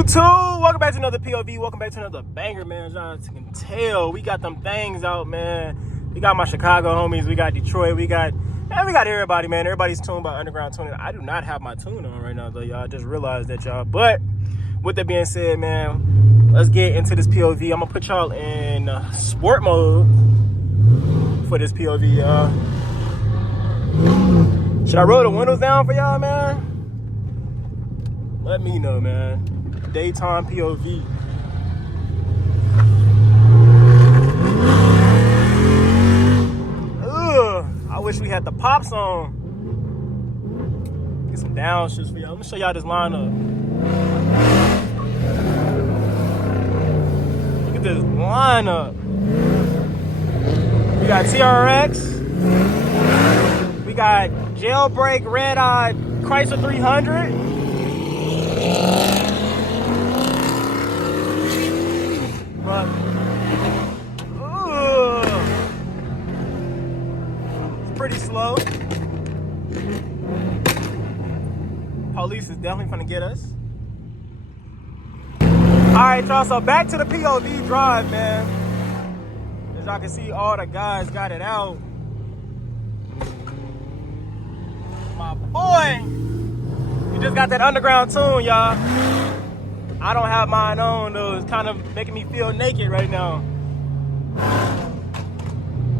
Welcome back to another POV. Welcome back to another banger, man. As y'all can tell, we got them things out, man. We got my Chicago homies. We got Detroit. We got everybody, man. Everybody's tuned by underground tuning. I do not have my tune on right now, though, y'all. I just realized that, y'all. But with that being said, man, let's get into this POV. I'm gonna put y'all in sport mode for this POV, y'all. Should I roll the windows down for y'all, man? Let me know, man. Daytime POV. Ugh, I wish we had the pops on. Get some downshifts for y'all. Let me show y'all this lineup. Look at this lineup. We got TRX. We got Jailbreak, Redeye, Chrysler 300. But, it's pretty slow. Police is definitely gonna get us. Alright, y'all, so back to the POV drive, man. As y'all can see, all the guys got it out. My boy, you just got that underground tune, y'all. I don't have mine on, though. It's kind of making me feel naked right now.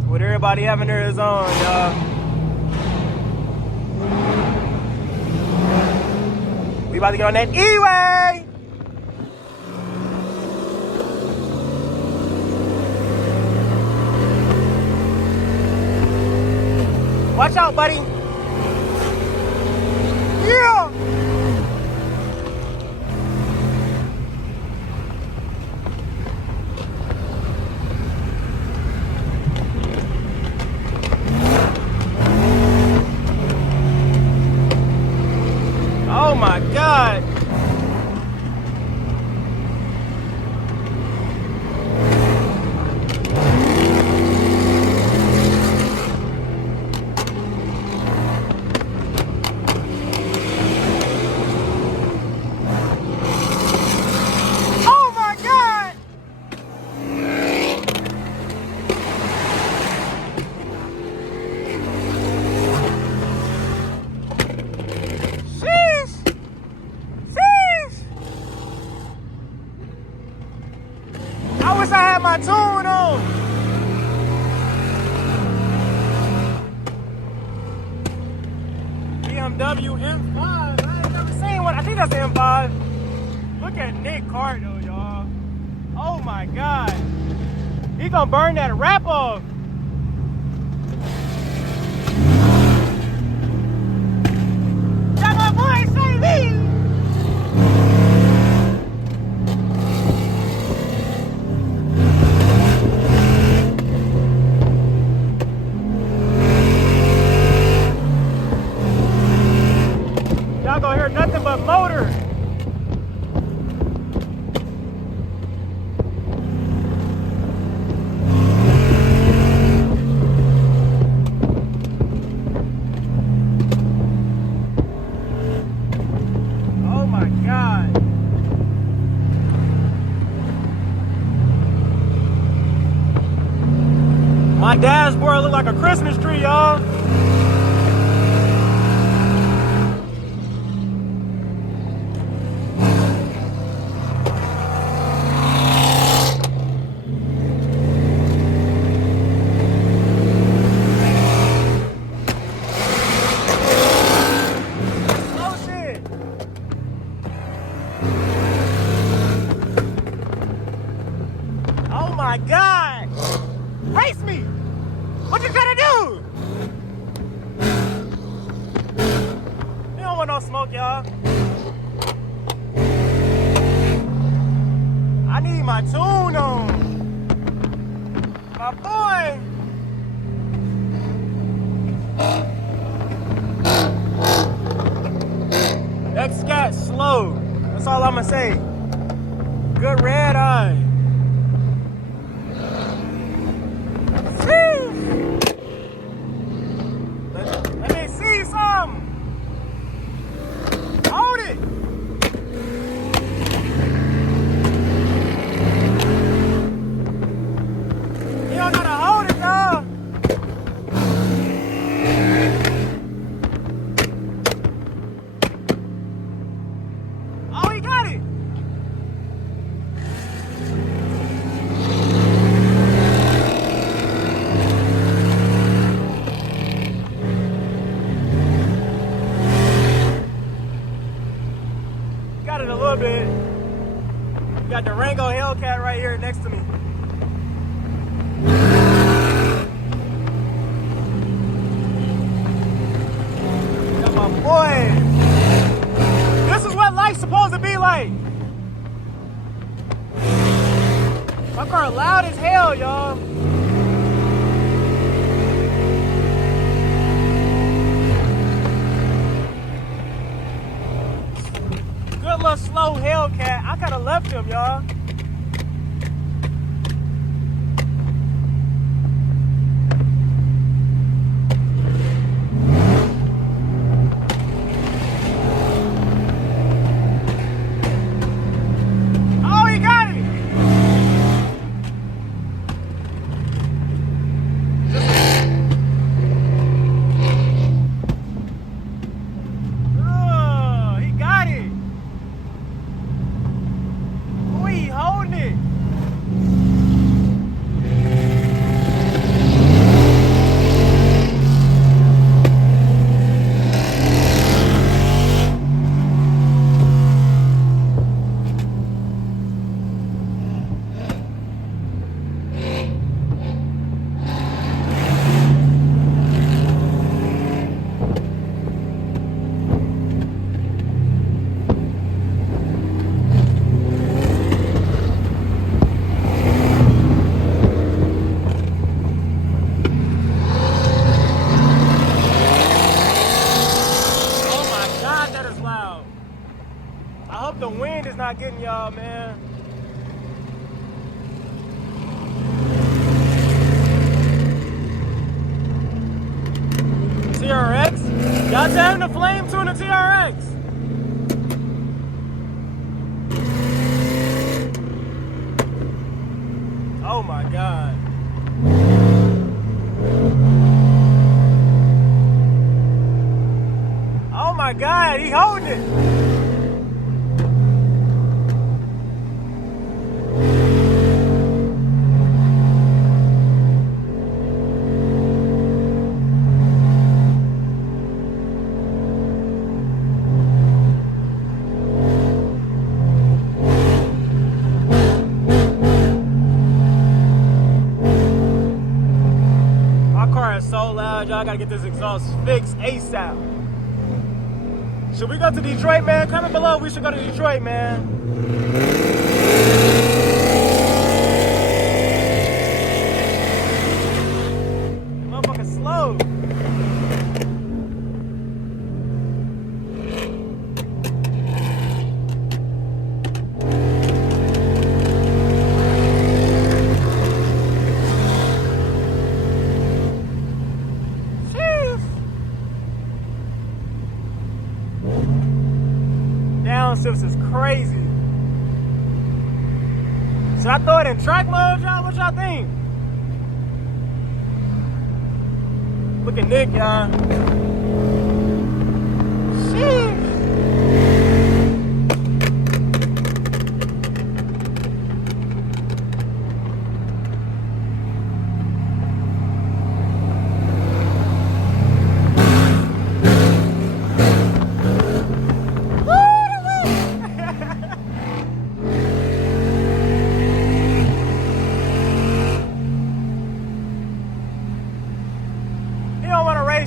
What everybody having theirs on, y'all. We about to get on that E-way! Watch out, buddy. Yeah! Oh my God. Oh my God. I wish I had my tune on. BMW M5. I ain't never seen one. I think that's the M5. Look at Nick Cart, though, y'all. Oh my God. He gonna burn that wrap off. Got my boy, say me. Y'all gonna hear nothing but motor. Oh my God. My dashboard look like a Christmas tree, y'all. Oh my God! Race me! What you trying to do? You don't want no smoke, y'all. I need my tune on. My boy! That scat slow. That's all I'm gonna say. Good red eye. Let me see some. Hold it. Got the Rango Hellcat right here next to me. Got my boy. This is what life's supposed to be like. My car loud as hell, y'all. Good little slow Hellcat. I kind of left him, y'all. Oh, he got it. Oh, he got it. Oh, he holding it. I hope the wind is not getting y'all, man. TRX? Y'all tell him to flame tune the TRX. Oh my God. Oh my God, he holding it. So loud, y'all gotta get this exhaust fixed ASAP. Should we go to Detroit, man? Comment below. We should go to Detroit, man. Motherfucker slow. Downshifts is crazy. Should I throw it in track mode, y'all? What y'all think? Look at Nick, y'all. Sheesh.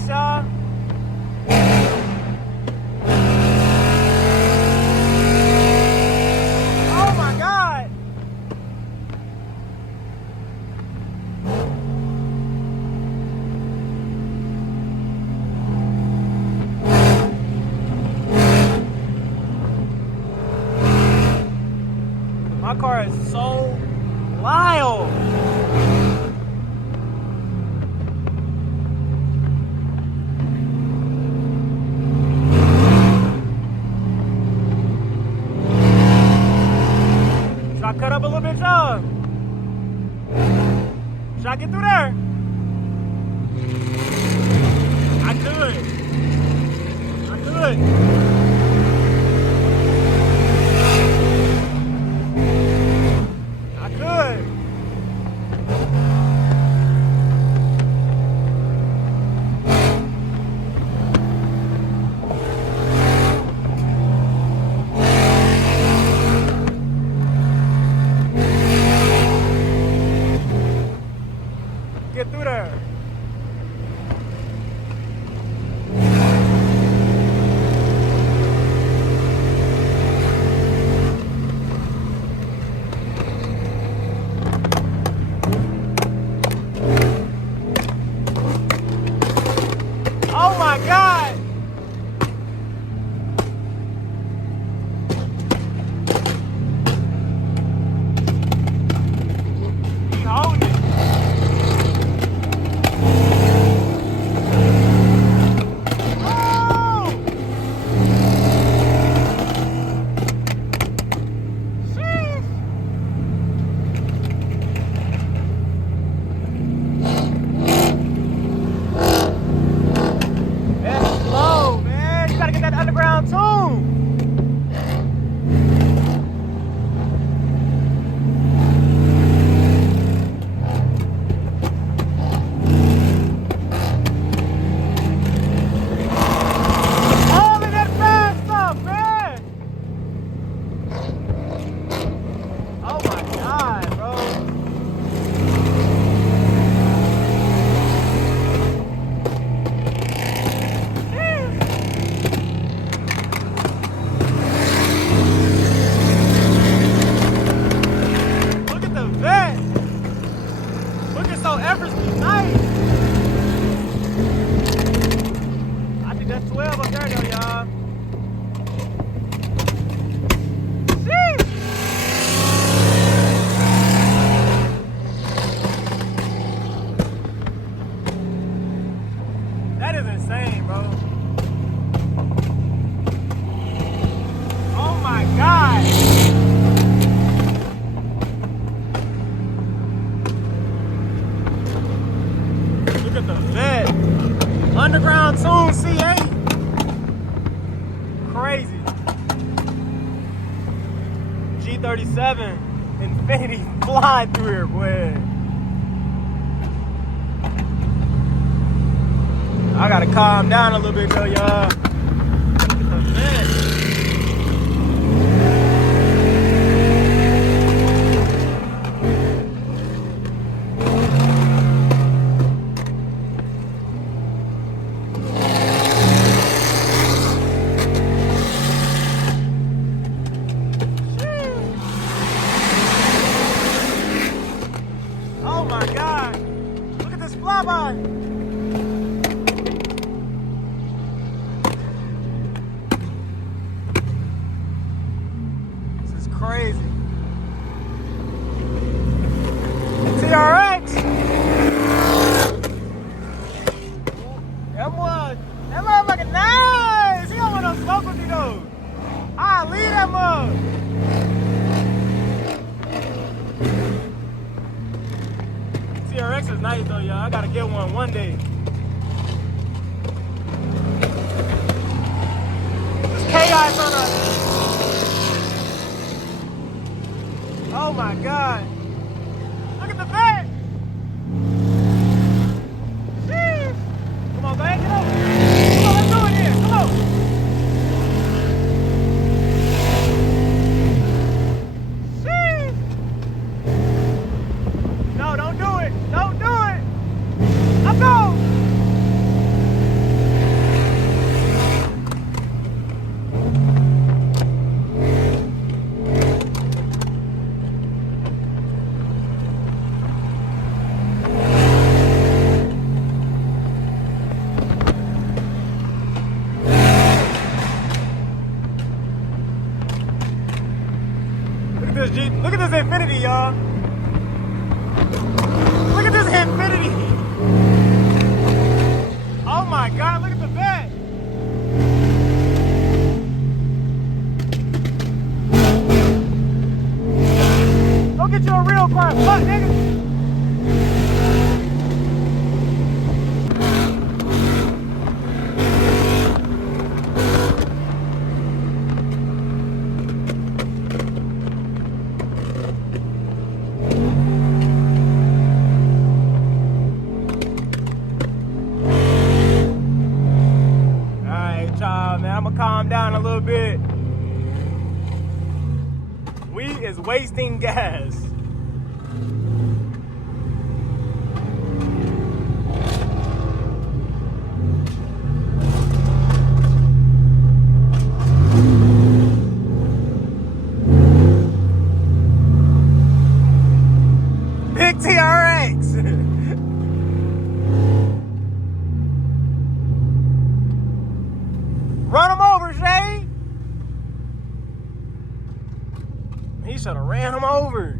Y'all. Oh my God. My car is so loud. Cut up a little bit, y'all. Should I get through there? I could. I could. I could. is insane, bro. Oh my God. Look at the vet. Underground Tune C8. Crazy. G37 Infinity fly through here, boy. I gotta calm down a little bit though, y'all. Look at the vet. Oh my God. Look at this flyby. This is crazy. TRX. That motherfucker nice. He don't want no smoke with me though. I'll leave that mug. TRX is nice though, y'all. I gotta get one day. There's chaos on us. Oh my God. Look at the back. Jeez. Come on, back, get over. Come on, let's do it here. Come on. Jeez. No, don't do it. Don't do it. Let's go. Look at this Infinity, y'all. Look at this Infinity. Oh my God, look at the vet. Go get you a real car, fuck, nigga. I'm gonna calm down a little bit. We is wasting gas. Big TRX. Run him over, Shay. He should have ran him over.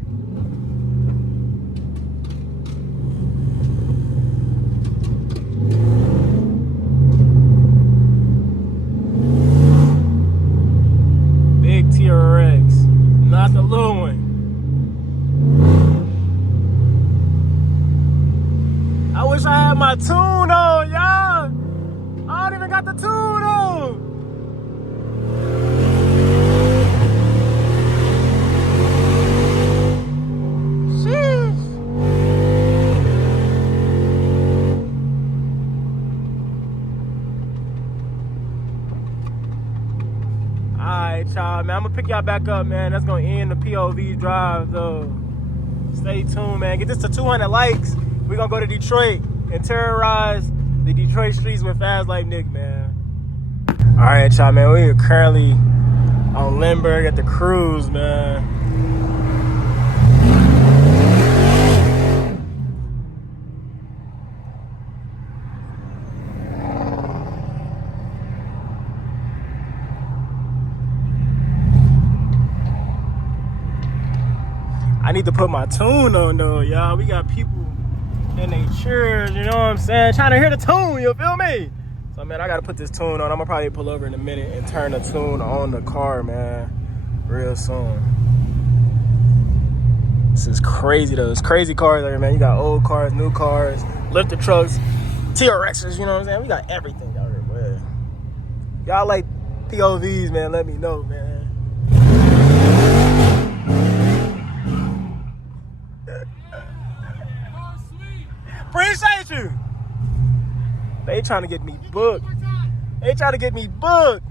Big TRX, not the little one. I wish I had my tune on, y'all. I don't even got the tune on. Sheesh. Alright, y'all, man. I'm gonna pick y'all back up, man. That's gonna end the POV drive, though. Stay tuned, man. Get this to 200 likes. We're gonna go to Detroit and terrorize the Detroit streets with FASTLIFE Nick, man. All right, y'all, man. We are currently on Lindbergh at the cruise, man. I need to put my tune on, though, y'all. We got people in their chairs, you know what I'm saying? Trying to hear the tune, you feel me? So, man, I got to put this tune on. I'm going to probably pull over in a minute and turn the tune on the car, man, real soon. This is crazy, though. It's crazy cars there, man. You got old cars, new cars, lifted trucks, TRXs, you know what I'm saying? We got everything out here, man. Y'all like POVs, man, let me know, man. Appreciate you. They trying to get me booked. They trying to get me booked.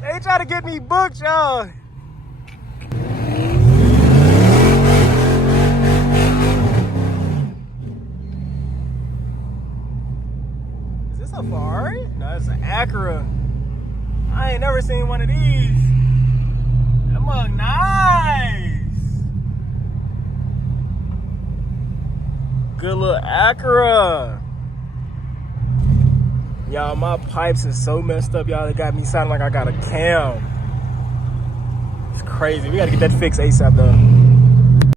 They trying to get me booked, y'all. Is this a Ferrari? No, it's an Acura. I ain't never seen one of these. That mug nice. Good little Acura. Y'all, my pipes is so messed up, y'all. It got me sounding like I got a cam. It's crazy. We gotta get that fixed ASAP, though.